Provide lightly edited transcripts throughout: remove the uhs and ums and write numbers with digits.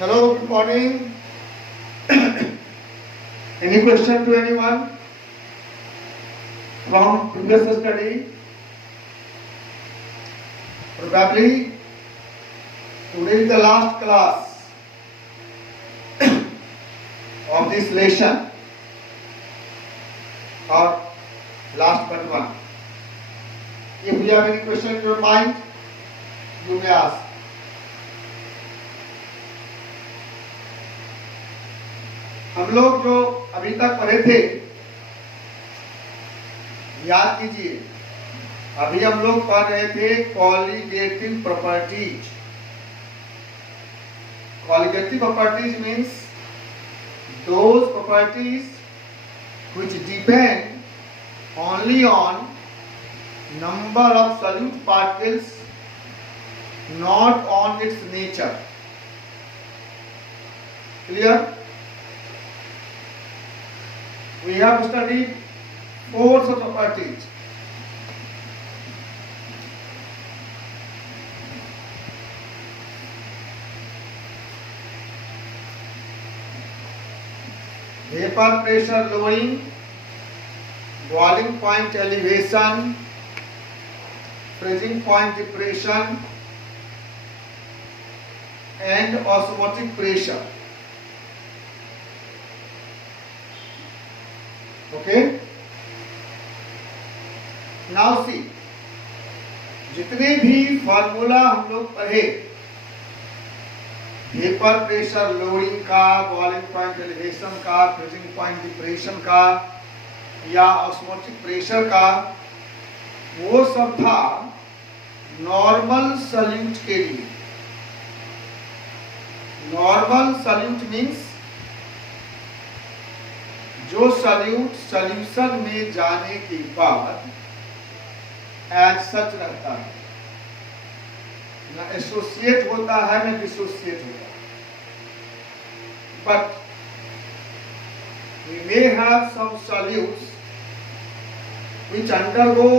Hello, good morning. Any question to anyone from previous study? Probably today is the last class of this lesson or last but one. If you have any question in your mind, you may ask. हम लोग जो अभी तक पढ़े थे याद कीजिए। अभी हम लोग पढ़ रहे थे colligative properties. Colligative properties means those properties which depend only on number of solute particles, not on its nature. Clear? We have studied four such properties. Vapor pressure lowering, boiling point elevation, freezing point depression, and osmotic pressure. Okay? Now see, जितने भी formula हम लोग पढ़े vapour pressure loading का, boiling point elevation का, freezing point depression का या osmotic pressure का, वो सब था नॉर्मल सॉल्यूट के लिए। नॉर्मल सॉल्यूट मीन्स जो सॉल्यूट सॉल्यूशन में जाने के बाद एज सच रहता है, न एसोसिएट होता है न डिसोसिएट होता है। But we may have some solutes which undergo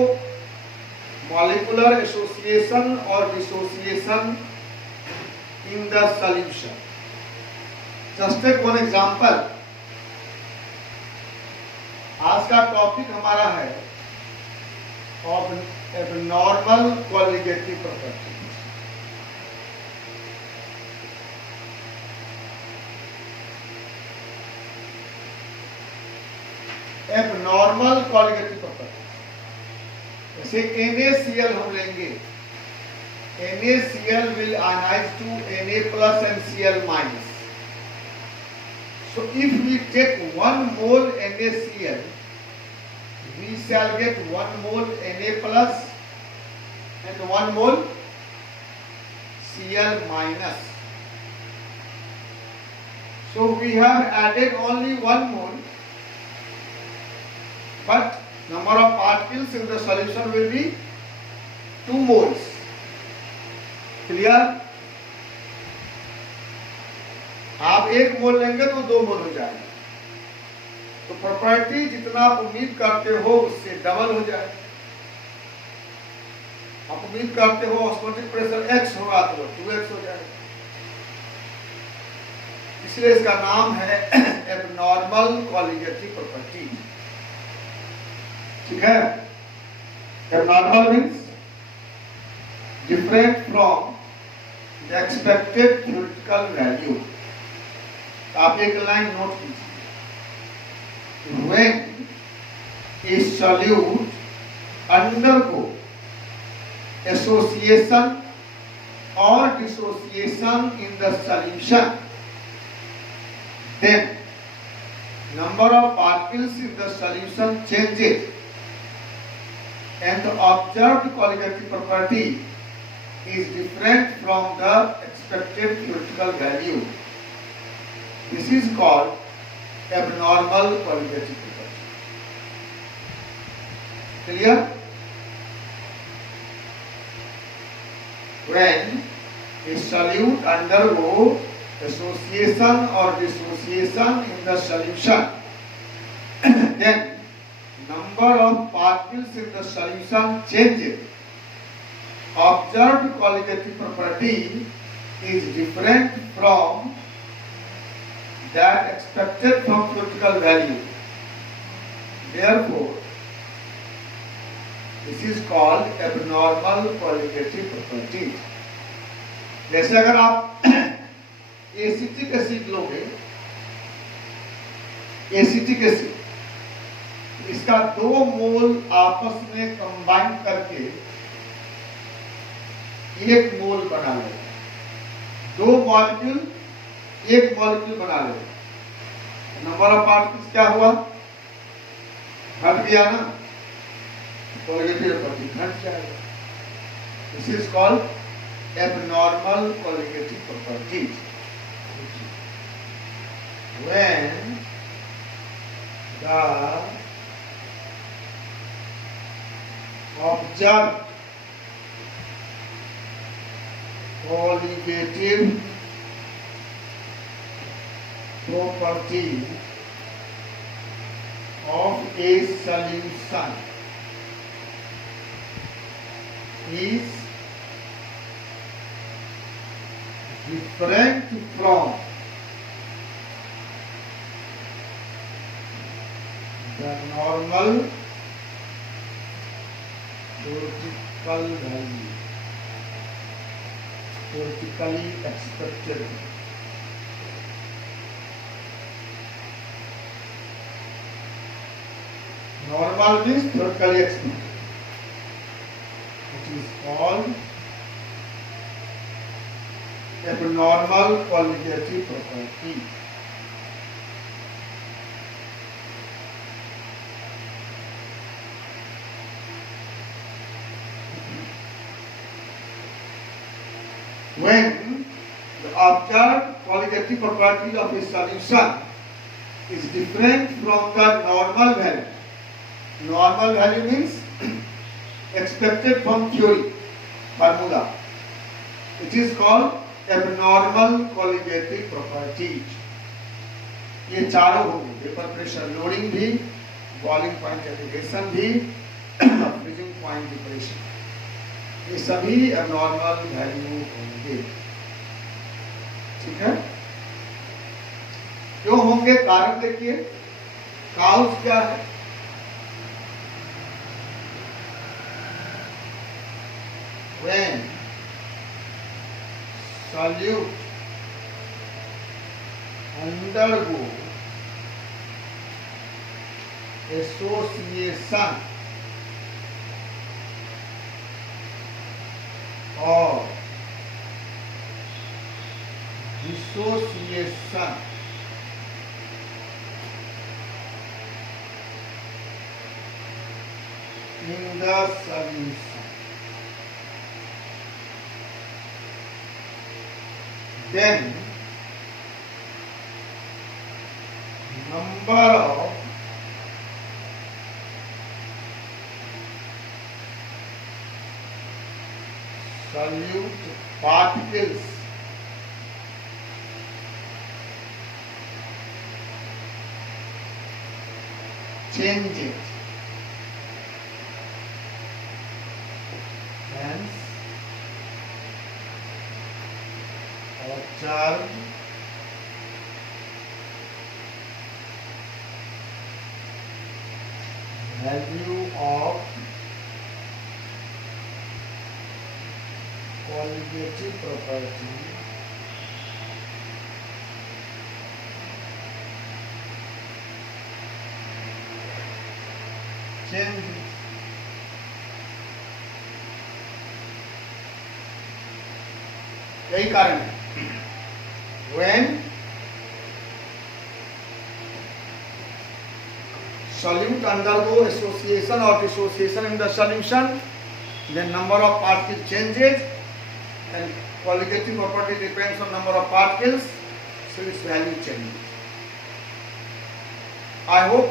molecular association or dissociation in the solution. Just take one example. आज का टॉपिक हमारा है of abnormal colligative property. Abnormal colligative property जैसे NaCl हम लेंगे, NaCl will ionize to Na plus and Cl minus. So if we take 1 mole NaCl, we shall get 1 mole Na plus and 1 mole Cl minus. So we have added only 1 mole, but number of particles in the solution will be 2 moles. Clear? आप 1 मोल लेंगे तो 2 मोल हो जाएगा। तो property जितना आप उम्मीद करते हो उससे डबल हो जाए। आप उम्मीद करते हो ऑस्मोटिक प्रेशर x होगा तो 2x हो जाएगा। इसलिए इसका नाम है एबनॉर्मल कॉलिगेटिव प्रॉपर्टी। ठीक है? Abnormal means different from the expected theoretical value. आप एक लाइन नोट कीजिए। When a solute undergo association or dissociation in the solution, then number of particles in the solution changes and the observed colligative property is different from the expected theoretical value. This is called abnormal colligative property. Clear? When a solute undergo association or dissociation in the solution, then number of particles in the solution changes. Observed colligative property is different from that expected from theoretical value. Therefore, this is called abnormal qualitative property. जैसे अगर आप acetic acid लोगे, acetic acid इसका 2 मोल आपस में combine करके 1 मोल बना ले, 2 मॉलिक्यूल 1 मॉलिक्यूल बना ले, नंबर ऑफ पार्टिकल्स क्या हुआ? घट गया ना, qualitative property घट जाएगा. This is called abnormal qualitative property. When the observed qualitative property of a solution is different from the normal theoretical value, theoretically expected. Normal means theoretically expected. It is called abnormal qualitative property. When the observed qualitative property of a solution is different from the normal value. Normal value means expected from theory formula. It is called abnormal qualitative properties. ये चारों होंगे, vapour pressure loading भी, boiling point elevation भी, freezing point depression, ये सभी abnormal value होंगे. ठीक है? क्यों होंगे? कारण देखिए, काउज क्या है? When solute undergo association or dissociation in the solution, then number of solute particles changes. Hence, observed value of qualitative property changes. यही कारण है. When solute undergo association or dissociation in the solution, then number of particles changes, and qualitative property depends on number of particles, so its value changes. I hope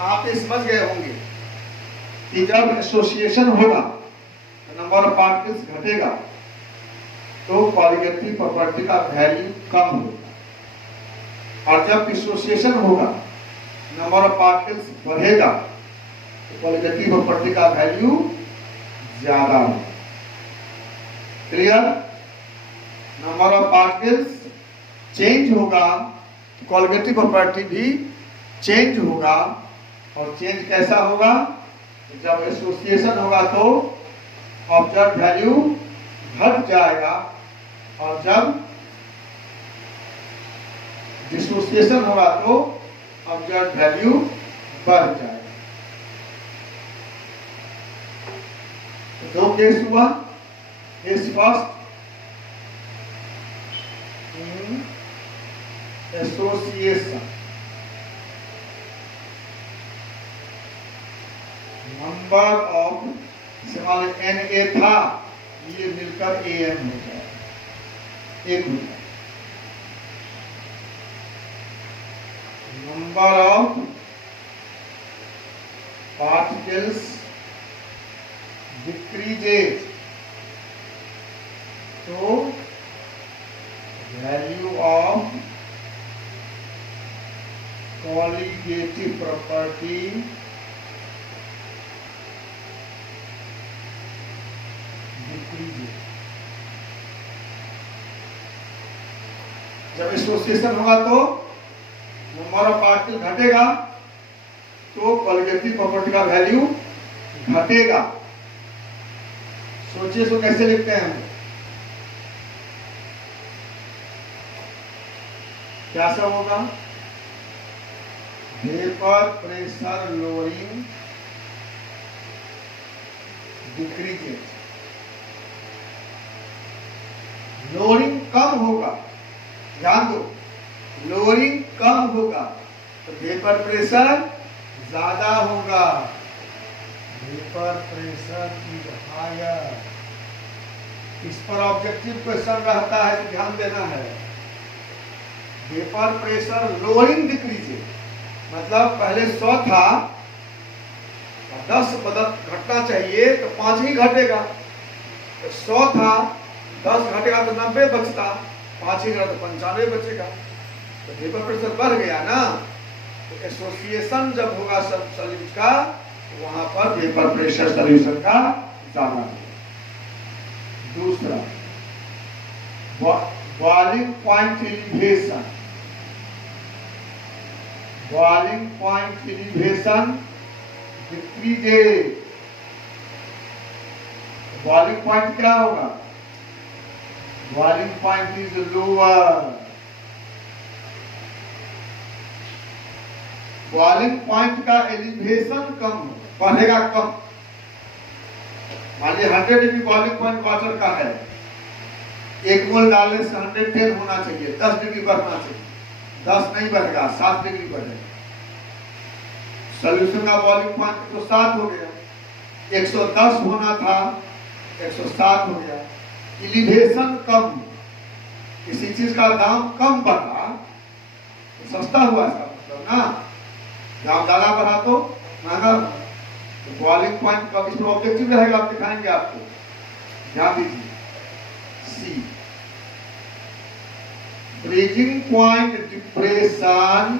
आप ये समझ गए होंगे कि जब एसोसिएशन होगा तो नंबर ऑफ पार्टिकल्स घटेगा तो क्वालिटेटिव प्रॉपर्टी का वैल्यू कम होगा, और जब डिसोसिएशन होगा नंबर ऑफ पार्टिकल्स बढ़ेगा तो क्वालिटेटिव प्रॉपर्टी का वैल्यू ज्यादा होगा. Clear? Number of particles change होगा तो कॉलिगेटिव प्रॉपर्टी भी चेंज होगा। और चेंज कैसा होगा? जब एसोसिएशन होगा तो ऑब्जर्व वैल्यू घट जाएगा, और जब डिसोसिएशन होगा तो ऑब्जर्व वैल्यू बढ़ जाएगा। तो 2 केस हुआ। Case first, association, number of Na था, ये मिलकर Am हो जाए, एक हो जाए। नंबर ऑफ पार्टिकल्स डिक्रीजेज, तो value of colligative property decreases. जब एसोसिएशन होगा तो नंबर ऑफ पार्टिकल घटेगा, तो कॉलिगेटिव प्रॉपर्टी का वैल्यू घटेगा। सोचिए इसको कैसे लिखते हैं हम? क्या सब होगा? Vapour pressure lowering decreases. Lowering कम होगा, ध्यान दो, लोअरिंग कम होगा तो वेपर प्रेशर ज्यादा होगा। Vapour pressure is higher. इस पर ऑब्जेक्टिव क्वेश्चन रहता है तो ध्यान देना है। वेपर प्रेशर लोअरिंग डिक्रीजेज, मतलब पहले 100 था, 10 घटना चाहिए तो 5 ही घटेगा। तो 100 था, 10 घटेगा तो 90 बचता, 5 ही घटा तो 95 बचेगा। तो वेपर प्रेशर बढ़ गया ना। तो एसोसिएशन जब होगा सब सॉल्यूट का, वहां पर वेपर प्रेशर सॉल्यूशन का ज्यादा होगा। दूसरा, boiling point elevation. Boiling point elevation decreases. Boiling point क्या होगा? Boiling point is lower. Boiling point का एलिवेशन कम बढ़ेगा, कम। मान लीजिए 100 डिग्री बॉइलिंग पॉइंट वाटर का है, 1 मोल डालने से 110 होना चाहिए, 10 डिग्री बढ़ना चाहिए, 10 नहीं बढ़ेगा, 7 डिग्री बढ़ेगा। सॉल्यूशन का बॉइलिंग पॉइंट 107 हो गया, 110 होना था 107 हो गया। एलिवेशन कम, किसी चीज का दाम कम बढ़ा तो सस्ता हुआ इसका मतलब ना, दाम ज्यादा बढ़ा तो महंगा। तो बॉइलिंग पॉइंट का इसमें ऑब्जेक्टिव रहेगा, आप दिखाएंगे आपको, ध्यान दीजिए। सी, फ्रीजिंग पॉइंट डिप्रेशन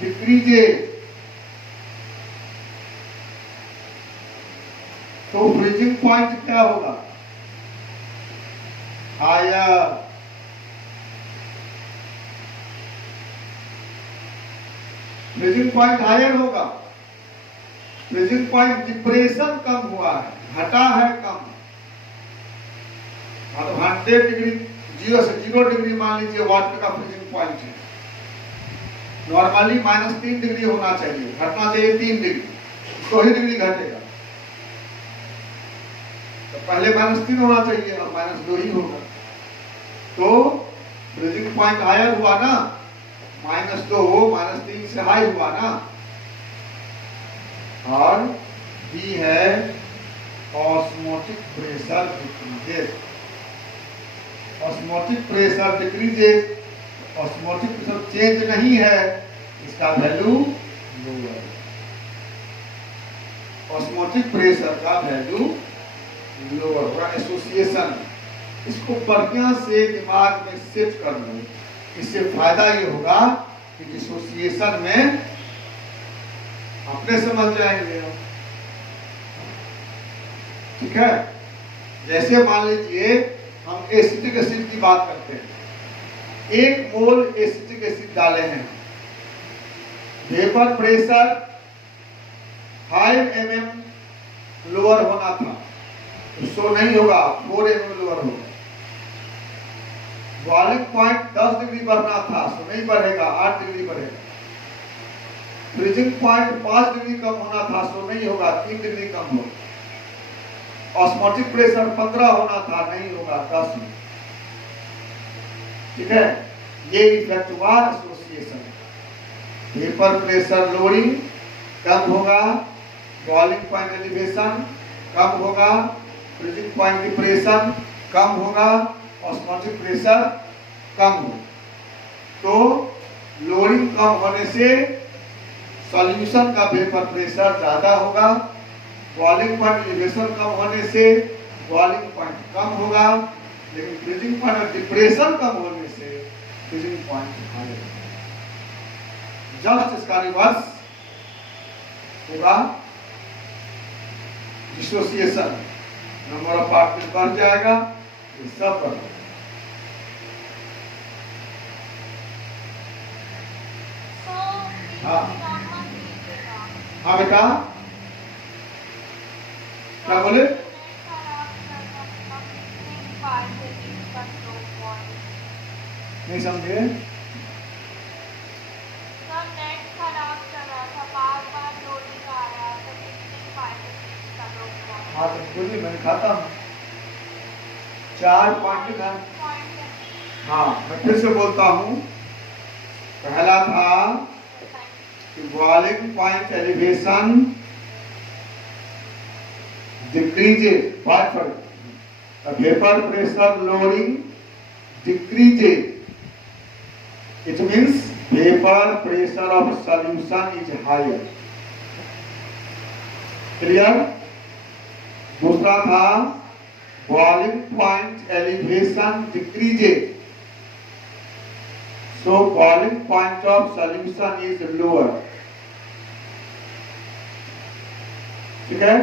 डिक्रीजेज। तो फ्रीजिंग पॉइंट क्या होगा? हायर। फ्रीजिंग पॉइंट हायर होगा। फ्रीजिंग पॉइंट डिप्रेशन कम हुआ है, घटा है, कम। मतलब 100 डिग्री, 0 से 0 डिग्री मान लीजिए वाटर का फ्रीजिंग पॉइंट है। नॉर्मली -3 डिग्री होना चाहिए, घटना चाहिए 3 डिग्री, 2 ही डिग्री घटेगा। तो पहले -3 होना चाहिए, अब -2 ही होगा। तो फ्रीजिंग पॉइंट हायर हुआ ना, -2 -3 से हाई हुआ ना। और बी है osmotic pressure decreases. Osmotic pressure decreases, osmotic pressure change नहीं है, इसका वैल्यू लोअर। ऑस्मोटिक प्रेशर का वैल्यू लोअर होगा। एसोसिएशन, इसको बढ़िया से दिमाग में सेट कर लो। इससे फायदा ये होगा कि डिसोसिएशन में अपने समझ जाएंगे। ठीक है, जैसे मान लीजिए हम एसिटिक एसिड की बात करते हैं। 1 मोल एसिटिक एसिड डाले हैं, वेपर प्रेशर 5 mm लोअर होना था, तो सो नहीं होगा, 4 mm लोअर होगा। बॉइलिंग पॉइंट 10 डिग्री बढ़ना था, सो नहीं बढ़ेगा, 8 डिग्री बढ़ेगा। फ्रीजिंग पॉइंट 5 डिग्री कम होना था, सो नहीं होगा, 3 डिग्री कम होगा। ऑस्मोटिक प्रेशर 15 होना था, नहीं होगा, 10 में। ठीक है, ये इफेक्ट हुआ एसोसिएशन। वेपर प्रेशर लोअरिंग कम होगा, बॉइलिंग पॉइंट एलिवेशन कम होगा, फ्रीजिंग पॉइंट डिप्रेशन कम होगा, ऑस्मोटिक प्रेशर कम होगा। तो लोअरिंग कम होने से सॉल्यूशन का वेपर प्रेशर ज्यादा होगा, बॉइलिंग पॉइंट एलिवेशन कम होने से बॉइलिंग पॉइंट कम होगा, लेकिन फ्रीजिंग पॉइंट और डिप्रेशन कम होने से फ्रीजिंग पॉइंट हाई होगा। जस्ट इसका रिवर्स होगा, डिसोसिएशन, नंबर ऑफ पार्टिकल बढ़ जाएगा, ये सब बढ़ जाएगा। हाँ हाँ बेटा, क्या बोले? नहीं समझे? हाँ तो बोलिए, मैं खाता हूँ 4 पॉइंट का। हाँ मैं फिर से बोलता हूँ, पहला था कि boiling point elevation decreases, what for the vapor pressure lowering decreases. It means vapor pressure of solution is higher. Clear? दूसरा था boiling point elevation decreases, so boiling point of solution is lower. ठीक है?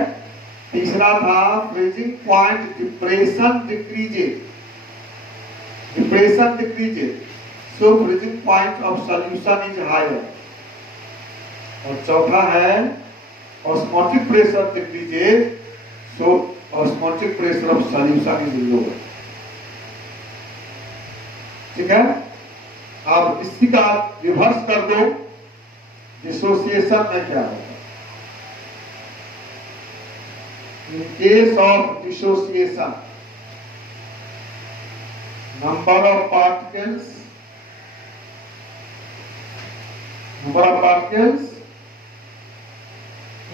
तीसरा था freezing point depression decreases, depression decreases, so freezing point of solution is higher. और चौथा है osmotic pressure decreases, so osmotic pressure of solution is lower. ठीक है, अब इसी का रिवर्स कर दो, डिसोसिएशन में क्या होगा? In case of dissociation, number of particles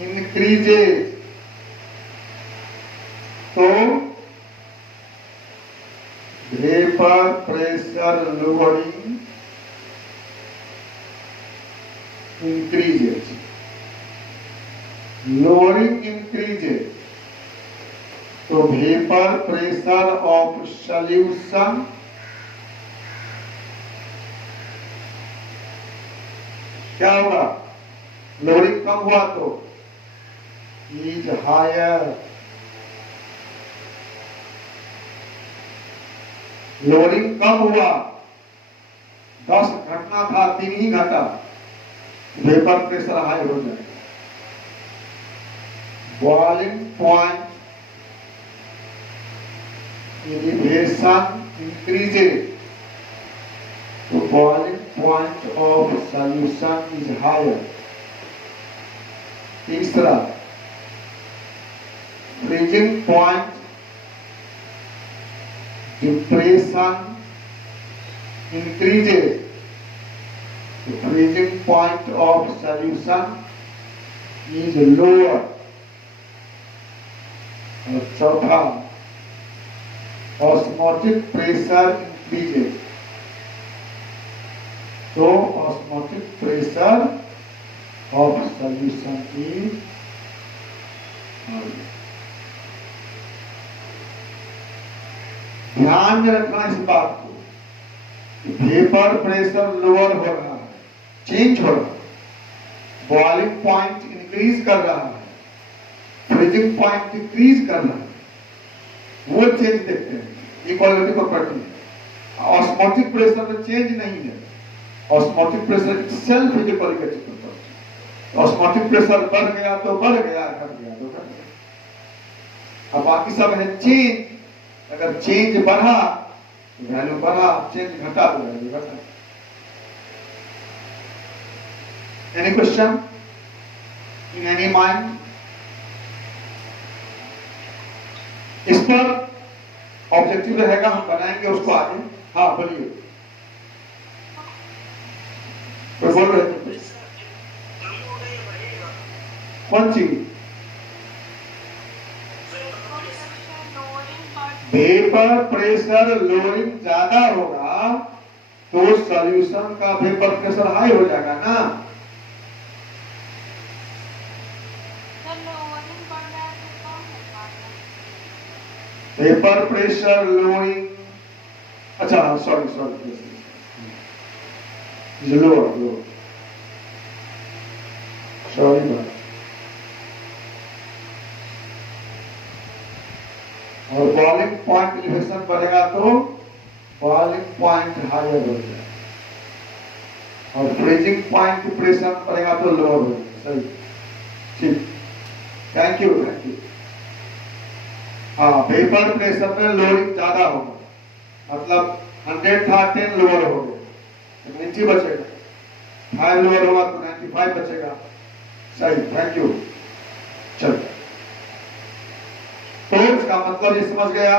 increases, so vapor pressure lowering increases, lowering increases, तो वेपर प्रेशर ऑफ सॉल्यूशन क्या होगा? लोअरिंग कम हुआ तो इज हायर, लोअरिंग कम हुआ, 10 घटना था 3 ही घटा, वेपर प्रेशर हाई हो जाएगा। Boiling point elevation increases, so boiling point of solution is higher. तीसरा, freezing point depression increases, the freezing point of solution is lower. और चौथा, osmotic pressure increases, so osmotic pressure of solution is higher. ध्यान में रखना इस बात को, vapour pressure lower हो रहा है, चेंज हो रहा है, बॉइलिंग पॉइंट इंक्रीज कर रहा है, फ्रीजिंग पॉइंट डिक्रीज कर रहा है, वो चेंज देखते हैं। इक्वालिटी प्रॉपर्टी है। ऑस्मोटिक प्रेशर में चेंज नहीं है, osmotic pressure self is equality property. Osmotic pressure बढ़ गया तो बढ़ गया, घट गया तो घट गया। अब बाकी सब है चेंज, अगर चेंज बढ़ा तो वैल्यू बढ़ा, चेंज घटा तो वैल्यू घटा। Any question in any mind? इस पर ऑब्जेक्टिव रहेगा, हम बनाएंगे उसको आगे। हाँ बोलिए, कोई बोल रहे थे? कौन सी? वेपर प्रेशर लोइंग ज्यादा होगा तो सॉल्यूशन का वेपर प्रेशर हाई हो जाएगा ना। वेपर प्रेशर लोइंग, अच्छा सॉरी लोअर सॉरी बात। और बॉइलिंग पॉइंट एलिवेशन बढ़ेगा तो बॉइलिंग पॉइंट हायर हो जाएगा, और फ्रीजिंग पॉइंट प्रेशर बढ़ेगा तो लोअर हो जाएगा। सही, ठीक, थैंक यू थैंक यू। हाँ, वेपर प्रेशर में लोडिंग ज्यादा होगा, मतलब 100 था 10 लोअर हो गया, 90 बचेगा, 5 लोअर होगा तो 95 बचेगा। सही, थैंक यू। चलो, तो इसका मतलब ये समझ गया।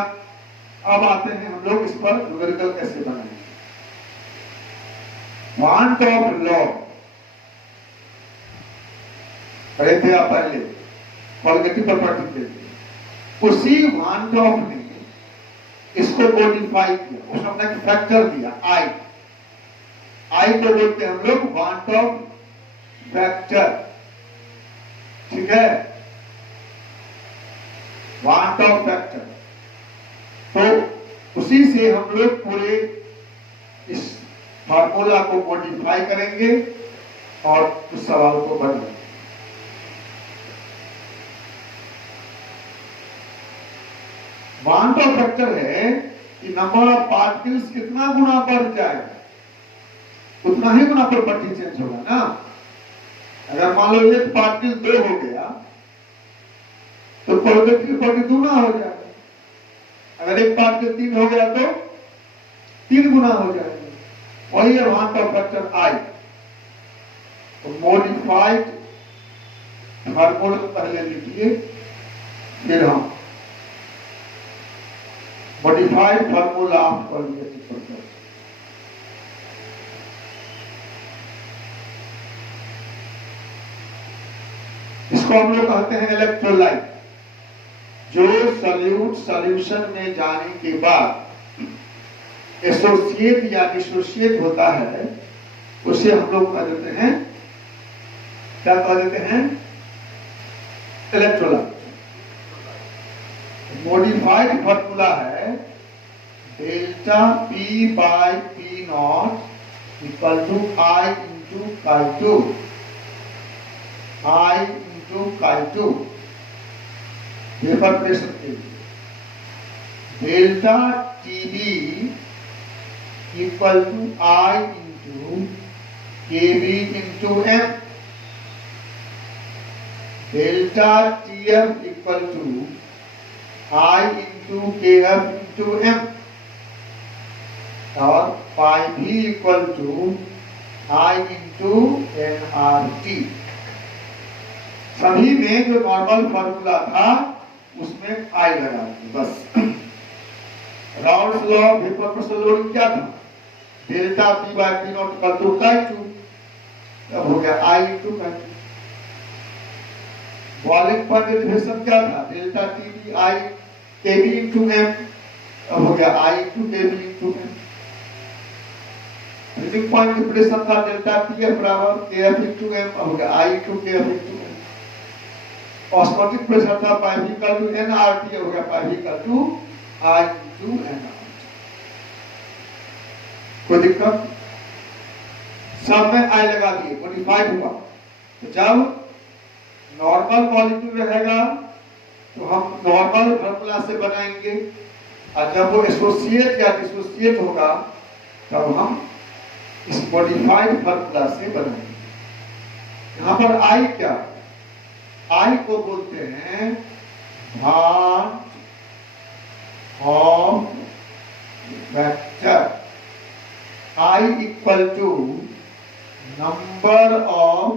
अब आते हैं हम लोग इस पर न्यूमेरिकल कैसे बनाएंगे। वांट ऑफ लॉ पढ़े थे आप पहले, क्वालिटेटिव प्रॉपर्टी के लिए। उसी वांट ऑफ ने इसको मॉडिफाई किया, उसने अपना एक फैक्टर दिया आई। आई को बोलते हैं हम लोग वांट ऑफ फैक्टर, ठीक है, वांट ऑफ फैक्टर। तो उसी से हम लोग पूरे इस फार्मूला को मॉडिफाई करेंगे और उस सवाल को बनाएंगे। वांट ऑफ फैक्टर है कि नंबर ऑफ पार्टिकल्स कितना गुना बढ़ जाएगा, उतना ही गुना प्रॉपर्टी चेंज होगा ना। अगर मान लो एक पार्टिकल 2 हो गया तो प्रोडक्टिव प्रॉपर्टी दूना हो जाएगा। अगर एक पार्टिकल 3 हो गया तो 3 गुना हो जाएगा। वही है वांट ऑफ फैक्टर आई। तो मॉडिफाइड फार्मूला पहले लिखिए, फिर हम modified formula of qualitative property. इसको हम लोग कहते हैं इलेक्ट्रोलाइट। जो सॉल्यूट सॉल्यूशन में जाने के बाद एसोसिएट या डिसोसिएट होता है, उसे हम लोग कह देते हैं, क्या कह देते हैं? इलेक्ट्रोलाइट। मॉडिफाइड फार्मूला है delta P by P not equal to I into chi 2, I into chi 2 vapour pressure के लिए। Delta TB equal to I into KB into M. Delta TF equal to I into KF into M, और pi भी equal to I into nRT। सभी में जो normal formula था उसमें I लगा दिया बस। Raoult's law vapour pressure lowering क्या था? Delta P by P not equal to chi 2, तब हो गया I into काई 2। बॉइलिंग पॉइंट एलिवेशन क्या था? Delta T B I KB into M, अब हो गया I into KB into M. Freezing point pressure था डेल्टा टी एफ बराबर केएफ इंटू एम, अब हो गया I into KF into M. Osmotic pressure था पाई भी इक्वल टू एनआरटी, हो गया पाई भी equal to I into nRT. कोई दिक्कत? सब में आई लगा दिए, मॉडिफाइड हुआ। तो जब नॉर्मल मॉलिक्यूल रहेगा तो हम नॉर्मल फार्मूला से बनाएंगे, और जब वो एसोसिएट या डिसोसिएट होगा तब हम इस मॉडिफाइड फॉर्मूला से बनाएंगे। यहां पर आई क्या, आई को बोलते हैं भाग Hoff factor. I equal to number of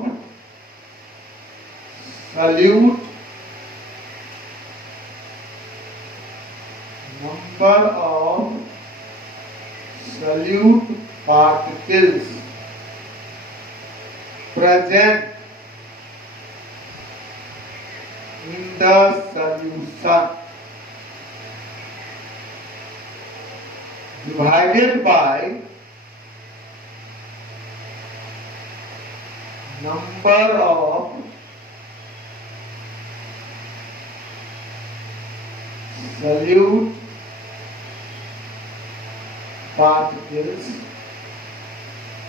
solute, number of solute particles present in the solution divided by number of solute particles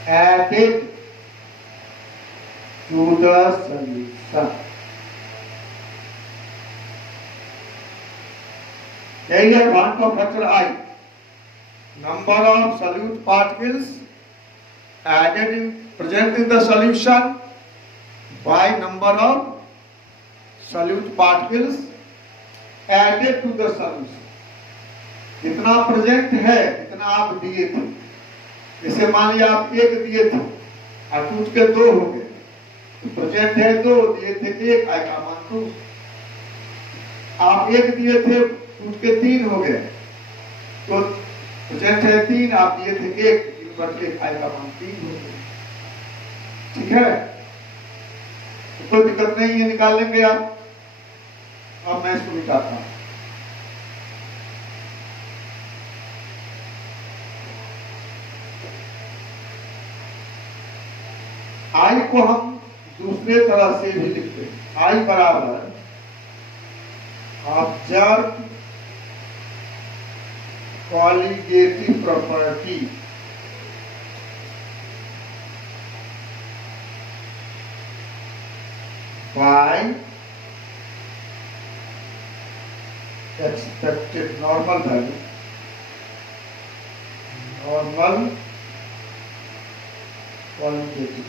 added to the solution। यही है one of factor I, number of solute particles added in present in the solution by number of solute particles added to the solution। जितना present है जितना आप दिए थे, जैसे मान लिया आप एक दिए थे और टूट के दो हो गए, तो प्रेजेंट है दो, दिए थे एक, आएगा मान 2। आप एक दिए थे टूट के 3 हो गए, तो प्रेजेंट है 3, आप दिए थे एक, एक आएगा मान 3 हो गए। ठीक है, तो कोई दिक्कत नहीं है, निकाल लेंगे आप। अब मैं इसको मिटाता हूं। आई को हम दूसरे तरह से भी लिखते हैं। आई बराबर observe colligative property bye expected normal value, normal colligative.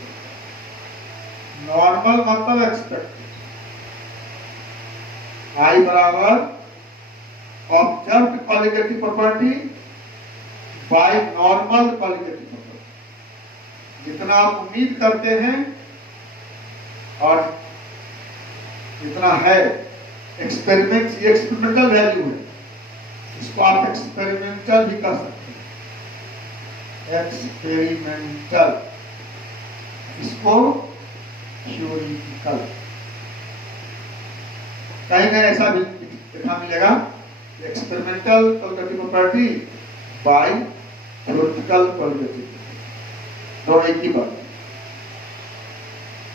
Normal मतलब एक्सपेक्टेड। आई बराबर observe colligative property by normal colligative property. जितना आप उम्मीद करते हैं और जितना है एक्सपेरिमेंट, ये एक्सपेरिमेंटल वैल्यू है, इसको आप एक्सपेरिमेंटल भी कर सकते हैं, एक्सपेरिमेंटल। इसको थ्योरिटिकल, कहीं ना ऐसा भी लिखा मिलेगा, experimental colligative property bye theoretical colligative, दोनों एक ही बात।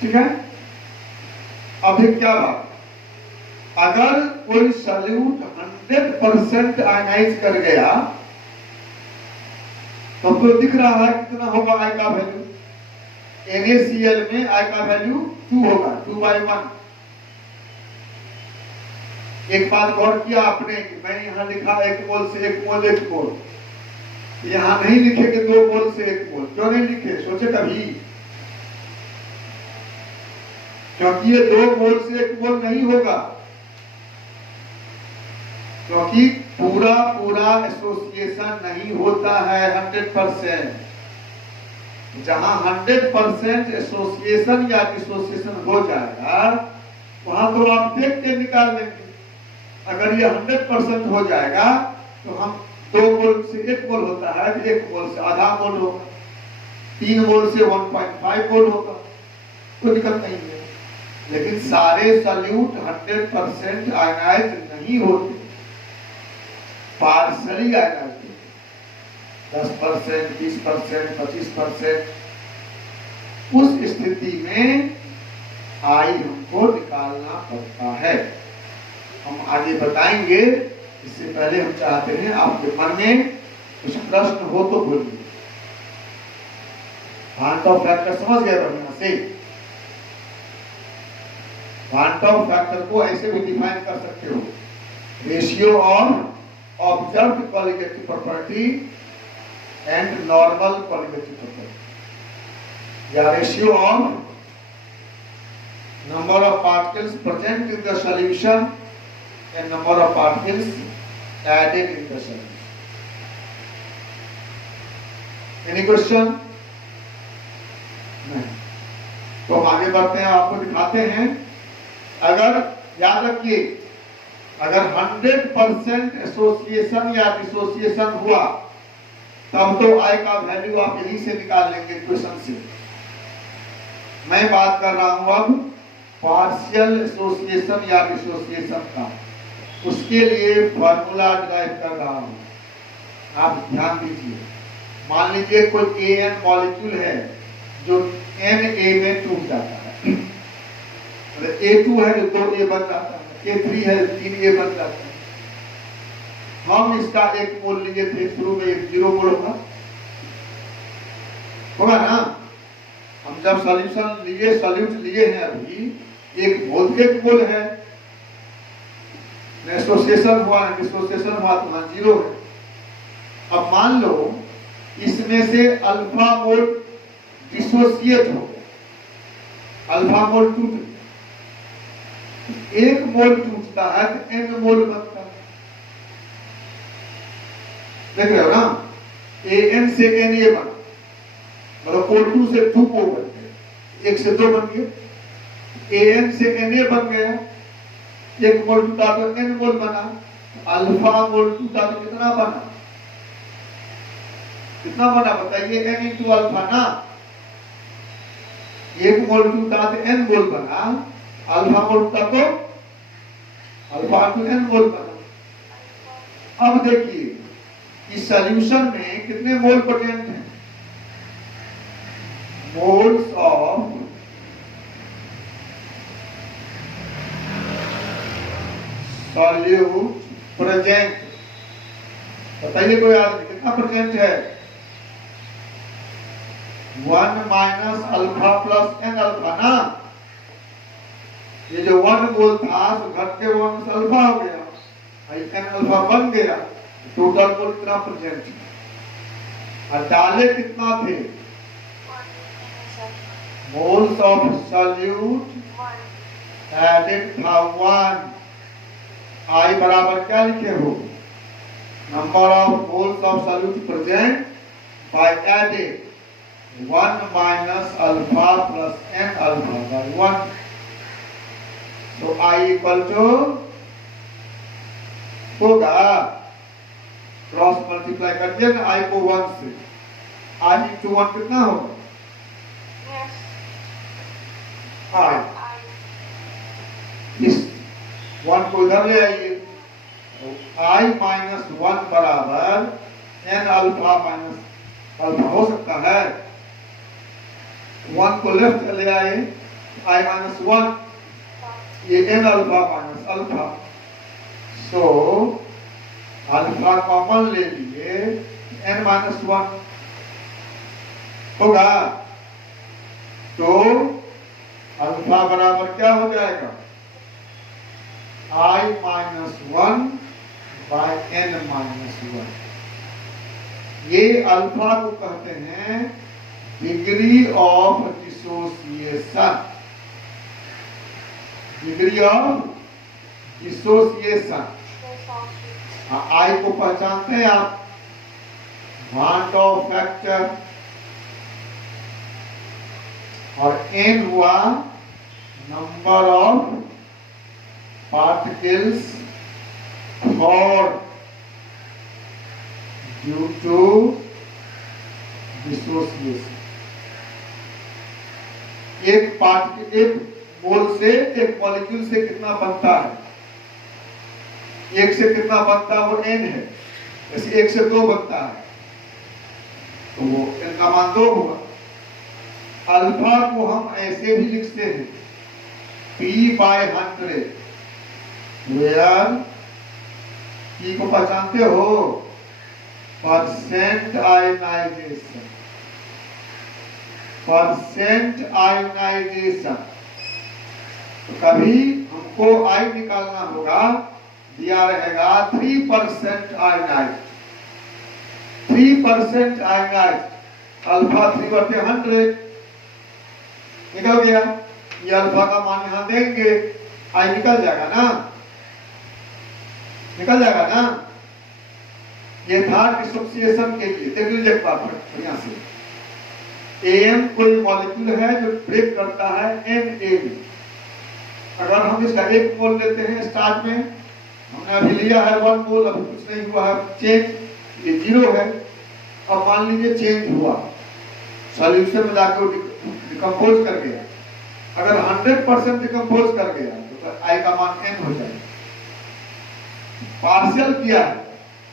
ठीक है, अब एक क्या बात, अगर कोई सॉल्यूट 100% आयनाइज कर गया तो आपको दिख रहा है कितना होगा आई का वैल्यू। NaCl में आई का वैल्यू 2 होगा, 2/1। एक बात गौर किया आपने कि मैंने यहां लिखा 1 मोल से 1 मोल 1 मोल, यहां नहीं लिखे कि 2 मोल से 1 मोल। क्यों नहीं लिखे, सोचे कभी? क्योंकि ये 2 मोल से 1 मोल नहीं होगा, क्योंकि पूरा पूरा एसोसिएशन नहीं होता है 100%। जहां 100% एसोसिएशन या डिसोसिएशन हो जाएगा वहां तो आप देख के निकाल लेंगे। अगर ये 100% हो जाएगा तो हम 2 मोल से 1 मोल होता है, 1 मोल से आधा मोल होगा, 3 मोल से 1.5 मोल होगा, कोई दिक्कत नहीं है। लेकिन सारे सॉल्यूट 100% आयनाइज नहीं होते, पार्शियली आयनाइज, 10%, 20%, 25%। उस स्थिति में आई हमको निकालना पड़ता है। हम आगे बताएंगे, इससे पहले हम चाहते हैं आपके मन में कुछ प्रश्न हो तो बोलिए। क्वांटम ऑफ फैक्टर समझ गए बढ़िया से? क्वांटम ऑफ फैक्टर को ऐसे भी डिफाइन कर सकते हो, ratio of observed colligative property and normal colligative property. The ratio of number of particles present in the solution and number of particles added in the solution. Any question? नहीं. तो हम आगे बढ़ते हैं, आपको दिखाते हैं. अगर याद रखिए, अगर 100% एसोसिएशन या डिसोसिएशन हुआ तब तो आई का वैल्यू आप यहीं से निकाल लेंगे इक्वेशन से. मैं बात कर रहा हूं अब पार्शियल एसोसिएशन या डिसोसिएशन का. उसके लिए फॉर्मूला डिराइव कर रहा हूं, आप ध्यान दीजिए. मान लीजिए कोई एन मॉलिक्यूल है जो एन ए में टूट जाता है. A2 है जो 2A बन जाता है, A3 है 3A बन जाता है. हम इसका एक मोल लिए थे, शुरू में एक 0 मोल होगा ना. हम जब सॉल्यूशन लिए, सॉल्यूट लिए हैं अभी, एक मोल है. एसोसिएशन हुआ है, डिसोसिएशन हुआ तो 0 है. अब मान लो इसमें से अल्फा मोल डिसोसिएट हो गया, अल्फा मोल टूट गया. एक मोल टूटता है तो एन मोल बनता है. देख रहे हो ना, एन से एन ए बना, मतलब O2 से 2O बन गया, 1 से 2 बन गया. एन से एन ए बन गया, एक मोल टूटा तो एन मोल बना. अल्फा मोल टूटा तो कितना बना, कितना बना बताइए, एन इंटू अल्फा ना. एक मोल टूटा तो एन मोल बना, अल्फा मोल टूटा तो अल्फा टू एन मोल बना. अब देखिए इस सॉल्यूशन में कितने मोल प्रेजेंट हैं, मोल्स ऑफ सॉल्यूट प्रेजेंट. बताइए कोई आदमी कितना प्रेजेंट है. 1 minus alpha plus n alpha ना. ये जो 1 मोल था तो घट के 1 अल्फा हो गया, एन अल्फा बन गया. टोटल मोल कितना प्रेजेंट है, और डाले कितना थे, मोल्स ऑफ सॉल्यूट एडेड था 1. आई बराबर क्या लिखे हो, number of moles of solute present by added 1 minus alpha plus n alpha by 1. तो आई इक्वल टू होगा, क्रॉस मल्टीप्लाई कर दिया ना आई को 1 से. आई इंटू 1 कितना होगा, आई. इस 1 को इधर ले आइए, आई माइनस 1 बराबर एन अल्फा माइनस अल्फा हो सकता है. 1 को लेफ्ट ले आए, आई माइनस 1, ये n alpha minus alpha. So alpha common ले लिए, एन माइनस 1 होगा. तो अल्फा बराबर क्या हो जाएगा, I minus 1 by N minus 1. ये अल्फा को कहते हैं degree of dissociation. Degree of dissociation. I को पहचानते हैं आप, वांट ऑफ फैक्टर, और एन हुआ number of particles form due to dissociation. एक मोल से, एक मॉलिक्यूल से कितना बनता है, 1 से कितना बनता है, वो एन है. ऐसे 1 से 2 बनता है तो वो एन का मान 2 हुआ. अल्फा को हम ऐसे भी लिखते हैं P/100, वेयर P को पहचानते हो, परसेंट आयनाइजेशन. Percent ionization. तो कभी हमको आई निकालना होगा दिया रहेगा 3% आयनाइज, 3% आयनाइज, अल्फा 3/100 निकल गया। ये अल्फा का मान यहां देंगे, आई निकल जाएगा ना, निकल जाएगा ना। ये था डिसोसिएशन के लिए। देख लीजिए एक बार बढ़िया से, एम कोई मॉलिक्यूल है जो ब्रेक करता है Na में। अगर हम इसका 1 मोल लेते हैं स्टार्ट में, हमने अभी लिया है 1 मोल, अभी कुछ नहीं हुआ है चेंज, ये 0 है। अब मान लीजिए चेंज हुआ, सॉल्यूशन में जाकर डिकम्पोज कर गया। अगर 100% डिकम्पोज कर गया तो आई का मान n हो जाएगा। पार्शियल किया है,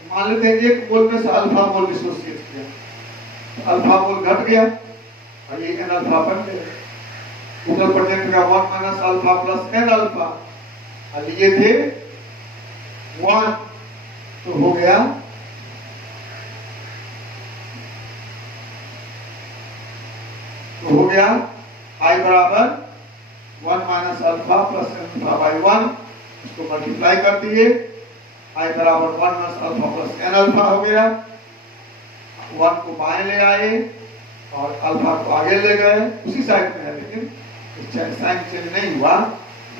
मान लेते हैं 1 मोल में से अल्फा मोल डिसोसिएट किया, तो अल्फा मोल घट गया और ये n अल्फा बन गया। ऊपर प्रेजेंट का 1 minus alpha plus n alpha, और ये थे 1, तो हो गया I बराबर 1 minus alpha plus alpha by 1, इसको मल्टीप्लाई कर दिए, I बराबर 1 minus alpha plus n alpha हो गया। 1 को बाएं ले आए और अल्फा को आगे ले गए, उसी साइड में है, लेकिन साइन चेंज नहीं हुआ,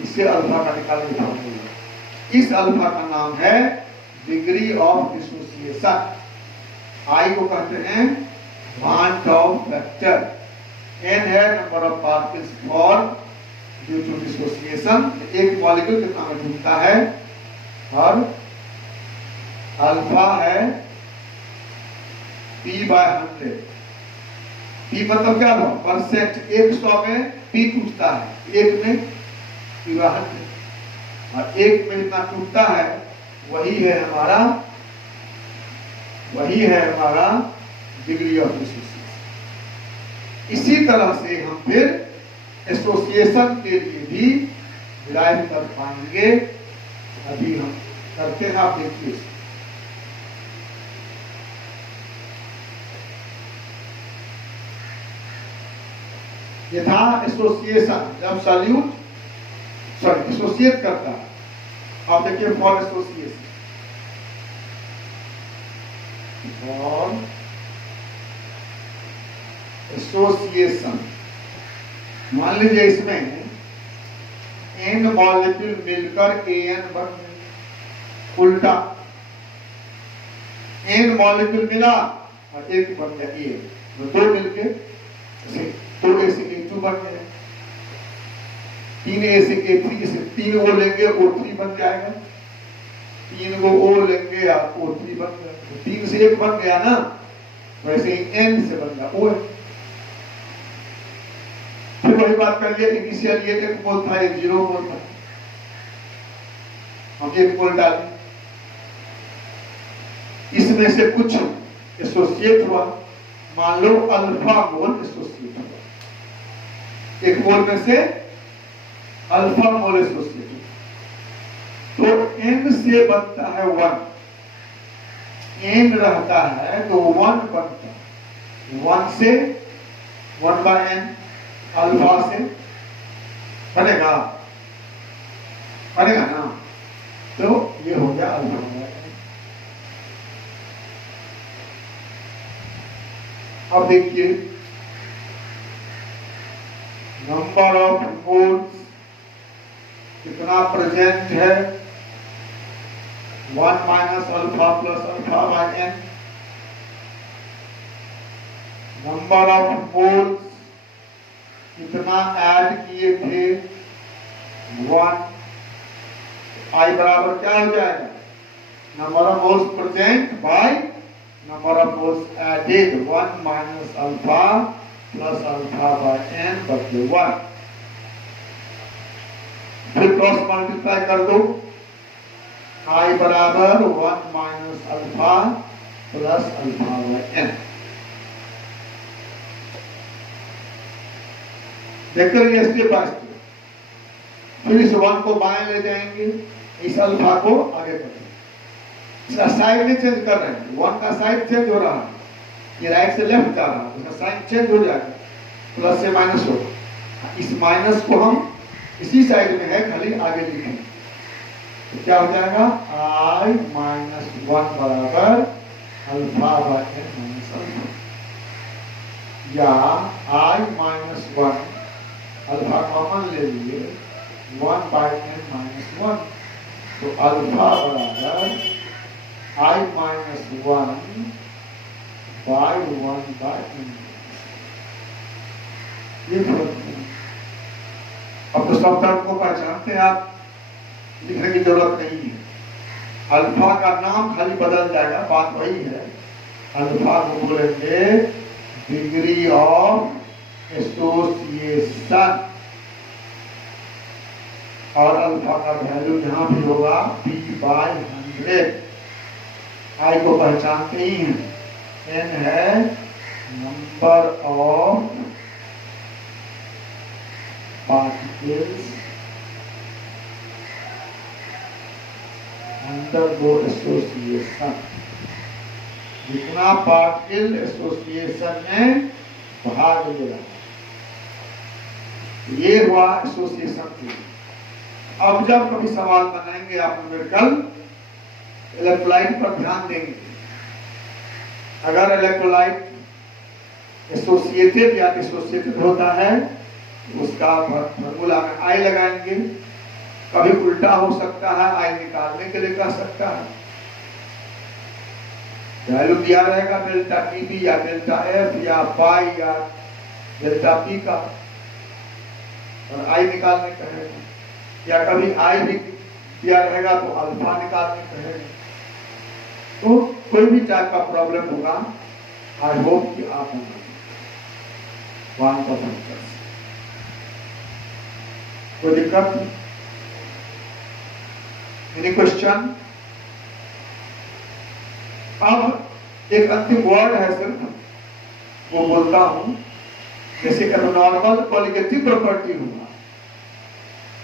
इससे अल्फा का निकालने का फॉर्मूला। इस अल्फा का नाम है डिग्री ऑफ डिसोसिएशन। I को कहते हैं क्वांट ऑफ वेक्टर, n है number of particles form due to dissociation. एक मॉलिक्यूल कितना में टूटता है, और अल्फा है p/100। p मतलब क्या हुआ, परसेंट। 100 में p टूटता है, 1 में p/100, और 1 में जितना टूटता है वही है हमारा डिग्री ऑफ डिसोसिएशन। इसी तरह से हम फिर एसोसिएशन के लिए भी डिराइव कर पाएंगे। अभी हम करते हैं, आप देखिए। ये था एसोसिएशन, जब सॉल्यूट एसोसिएट करता है। आप देखिए फॉर एसोसिएशन, फॉर एसोसिएशन, मान लीजिए इसमें n मॉलिक्यूल मिलकर an बन गए, उल्टा n मॉलिक्यूल मिला और एक बन गया A, तो 2 मिलके 2A से A2 बन गए, 3A से A3 से 3 O लेंगे O3 बन जाएगा, 3 को O लेंगे और O3 बन गया, तो 3 से 1 बन गया ना, वैसे ही n से बन गया O। फिर वही बात करिए, इनिशियल ये 1 मोल था, 0 मोल था, हम 1 मोल डालें, इसमें से कुछ एसोसिएट हुआ, मान लो अल्फा मोल एसोसिएट हुआ, 1 मोल में से अल्फा मोल एसोसिएट हुआ, तो n से बनता है 1, n रहता है तो 1 बनता है, 1 से 1/n अल्फा से बनेगा ना, तो ये हो गया अल्फा। अब देखिए नंबर ऑफ मोल्स कितना प्रेजेंट है, 1 minus alpha plus alpha by n। Number of moles कितना ऐड किए थे, 1। I बराबर क्या हो जाएगा, number of moles present by number of moles added, 1 minus alpha plus alpha by n बटे 1। फिर क्रॉस मल्टीप्लाई कर दो, I बराबर 1 minus alpha plus alpha by n। देखते रहिए स्टेप बाय स्टेप। फिर इस 1 को बाएं ले जाएंगे, इस अल्फा को आगे बढ़ेंगे, इसका साइड में चेंज कर रहे हैं, 1 का साइड चेंज हो रहा है, ये राइट से लेफ्ट जा रहा है, उसका साइन चेंज हो जाएगा, प्लस से माइनस हो। इस माइनस को हम इसी साइड में है, खाली आगे लिखेंगे, तो क्या हो जाएगा I माइनस 1 बराबर alpha by n minus alpha, या I माइनस 1 अल्फा कॉमन ले लिए 1 बाय n माइनस 1, तो अल्फा बराबर I minus 1 by 1 by n। ये फर्क है। अब तो सब टर्म को पहचानते हैं आप, लिखने की जरूरत नहीं है। अल्फा का नाम खाली बदल जाएगा, बात वही है। अल्फा को बोलेंगे डिग्री ऑफ एसोसिएशन, और अल्फा का वैल्यू यहां भी होगा p बाय 100। आई को पहचानते ही हैं, n है number of particles undergo association, जितना पार्टिकल एसोसिएशन में भाग ले रहा है, ये हुआ एसोसिएशन के। अब जब कभी सवाल बनाएंगे आप न्यूमेरिकल इलेक्ट्रोलाइट पर ध्यान देंगे, अगर इलेक्ट्रोलाइट एसोसिएटेड या डिसोसिएटेड होता है उसका फॉर्मूला में आई लगाएंगे। कभी उल्टा हो सकता है, आई निकालने के लिए कह सकता है, वैल्यू दिया रहेगा डेल्टा टीबी या डेल्टा एफ या पाई या डेल्टा पी का, और आई निकालने कहेगा, या कभी आई भी दिया रहेगा तो अल्फा निकालने कहेगा। तो कोई भी टाइप का प्रॉब्लम होगा, आई होप कि आप वन परसेंट कोई दिक्कत, एनी क्वेश्चन। अब एक अंतिम वर्ड है सिर्फ, वो बोलता हूं, जैसे एब्नॉर्मल कॉलिगेटिव प्रॉपर्टी हुआ,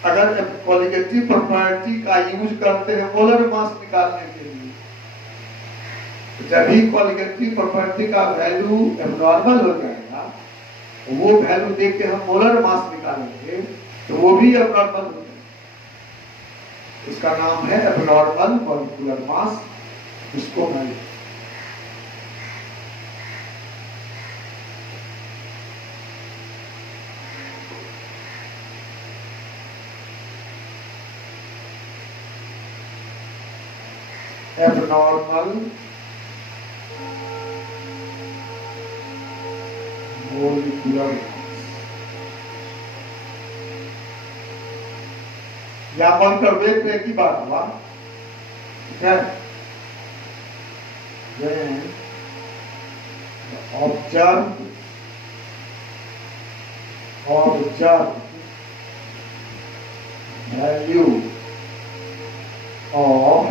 अगर कॉलिगेटिव प्रॉपर्टी का यूज करते हैं मोलर मास निकालने के लिए, तो जब भी कॉलिगेटिव प्रॉपर्टी का वैल्यू एब्नॉर्मल हो जाएगा, वो वैल्यू देख के हम मोलर मास निकालेंगे तो वो भी एब्नॉर्मल हो जाएगा। इसका नाम है एब्नॉर्मल मॉलिक्यूलर मास, इसको मैं एबनॉर्मल मोलिकुलर या बनकर वेट में एक ही बात हुआ, ठीक है। When observed value of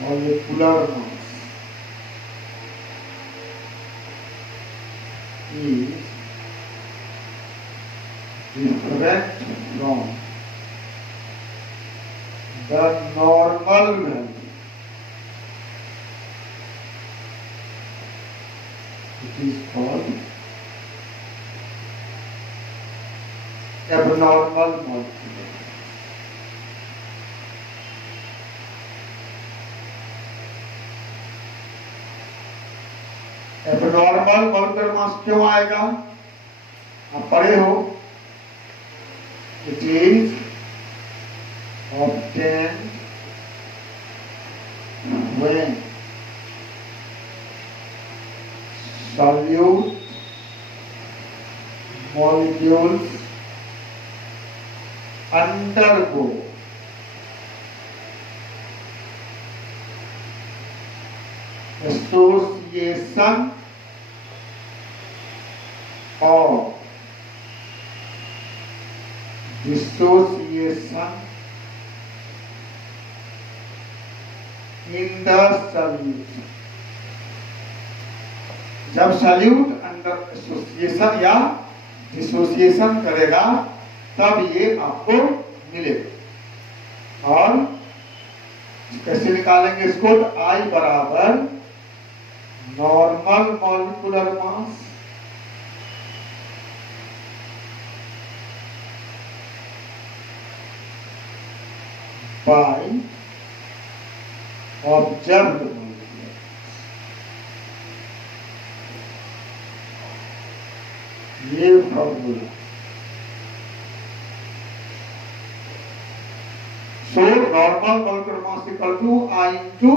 molecular mass is different from the normal value, it is called abnormal molecular. Abnormal molecular mass क्यों आएगा, आप पढ़े हो, it is obtained when solute molecules undergo association or dissociation in the solute। जब salute under association या dissociation करेगा तब ये आपको मिलेगा। और कैसे निकालेंगे इसको, तो आई बराबर normal molecular mass by observed molecular. ये formula. So normal molecular mass equal to I into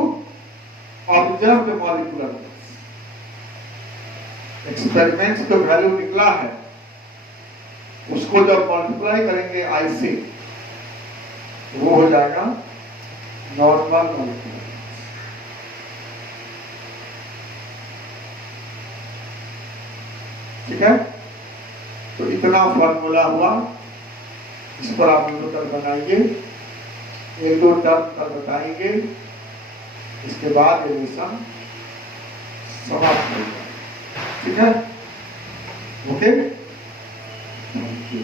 observed molecular mass। Experiments जो वैल्यू निकला है उसको जब मल्टीप्लाई करेंगे I से वो हो जाएगा नॉर्मल मोलेक्युलर। ठीक है, तो इतना फॉर्मूला हुआ। इस पर आप नोट बनाइए, एक दो टर्म कल बताएंगे, इसके बाद एडमिशन समाप्त हो जाएगा। ठीक है, ओके, थैंक यू।